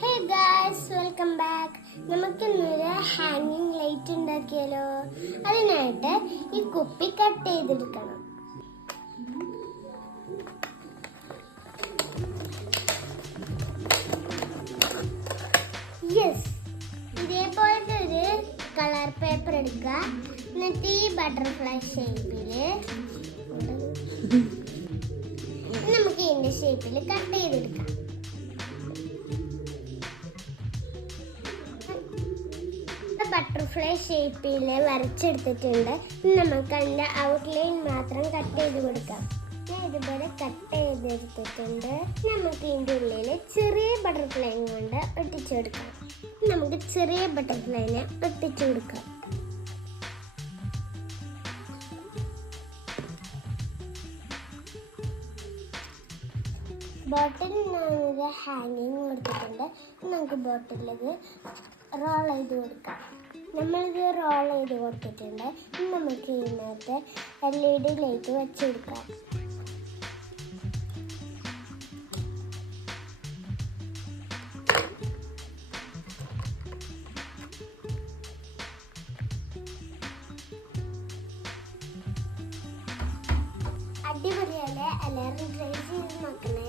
Hey guys, welcome back. നമുക്ക് ഇന്നൊരു ഹാങ്ങിങ് ലൈറ്റ് ഉണ്ടാക്കിയാലോ? അതിനായിട്ട് ഈ കുപ്പി കട്ട് ചെയ്തെടുക്കണം. യെസ്, ഇതേപോലത്തെ ഒരു കളർ പേപ്പർ എടുക്കുക. എന്നിട്ട് ഈ ബട്ടർഫ്ലൈ ഷേപ്പില് നമുക്ക് ഇതിന്റെ ഷേപ്പിൽ കട്ട് ചെയ്തെടുക്കാം. ബട്ടർഫ്ലൈ ഷേപ്പിൽ വരച്ചെടുത്തിട്ടുണ്ട്. നമുക്ക് അതിൻ്റെ ഔട്ട്ലൈൻ മാത്രം കട്ട് ചെയ്ത് കൊടുക്കാം. ഞാൻ ഇതുപോലെ കട്ട് ചെയ്തെടുത്തിട്ടുണ്ട്. നമുക്ക് ഇതിൻ്റെ ഉള്ളിൽ ചെറിയ ബട്ടർഫ്ലൈ കൊണ്ട് ഒട്ടിച്ചു കൊടുക്കാം. നമുക്ക് ചെറിയ ബട്ടർഫ്ലൈനെ ഒട്ടിച്ചു കൊടുക്കാം. ബോട്ടിൽ ഹാങ്ങിങ് കൊടുത്തിട്ടുണ്ട്. നമുക്ക് ബോട്ടിലേക്ക് റോൾ ചെയ്ത് കൊടുക്കാം. നമ്മളിത് റോൾ ചെയ്ത് കൊടുത്തിട്ടുണ്ട്. നമുക്ക് ഇതിനകത്ത് LED ലൈറ്റ് വെച്ച് കൊടുക്കാം. അടിപൊളിയല്ലേ? എല്ലാവരും ട്രൈ ചെയ്ത് നോക്കണേ.